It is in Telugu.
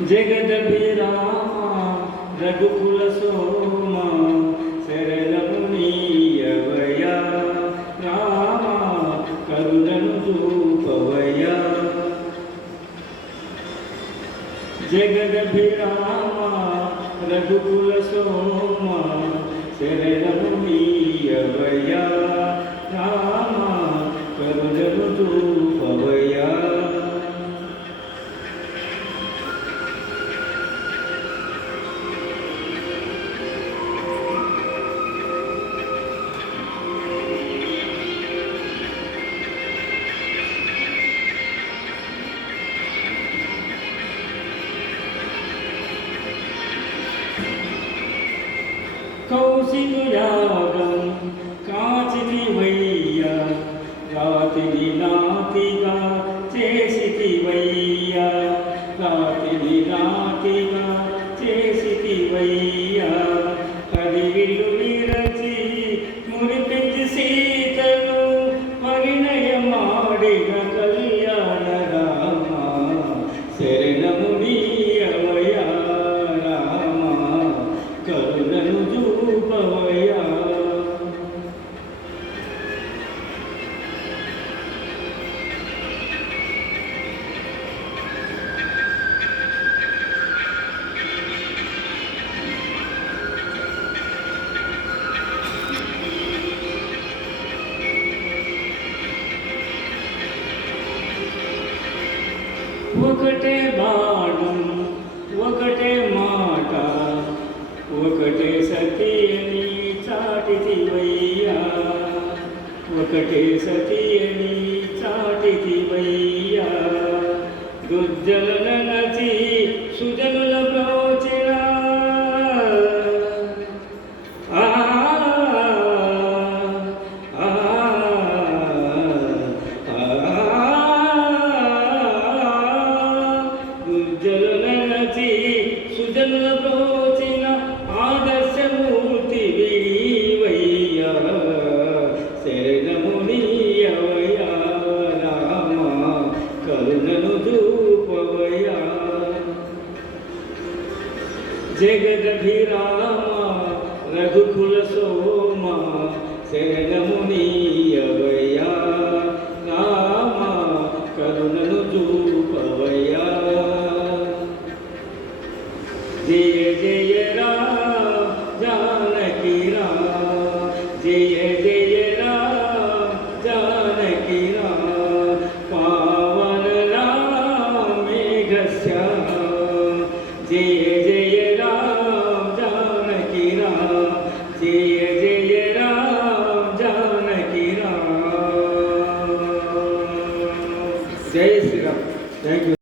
జగదభిరామ రఘుకుల సోమ శరణము నీయవయా రామ కరుణను చూపవయా. జగదభిరామ రఘుకుల సోమ శరణము నీయవయా రామ కరుణను చూపవయా. కౌశికయాగం కాచితివయ్యా రాతిని నాతిగా చేసితివయ్యా రాతిని నాతిగా చేసితివయ్యా. కదివిల్లు విరచి మురిపించి సీతను పరిణయమాడిన కళ్యాణ రామ శరణము నీయవయా రామ కరుణను చూపవయా. ఒకటే బాణం ఒకటే మాట ఒకటే సతి అని చాటితివయ్యా ఒకటే సతి అని చాటితివయ్యా. దుర్జనుల నచి సుజనుల బ్రోచిన జలనచి సుజనుల బ్రోచిన ఆదర్శమూర్తి వివయ్యా శరణము నీయవయా రామ కరుణను చూపవయా. జగదభిరామ రఘుకుల సోమ శరణము నీయవయా రామ కరుణను చూపవయా. జయ జయ రామ జానకి రామ జయ జయ రామ జానకి రామ పావన రామ మేఘశ్యామ జయ జయ రామ జానకి రామ జయ జయ రామ జానకి రామ. జై శ్రీరామ్. Thank you.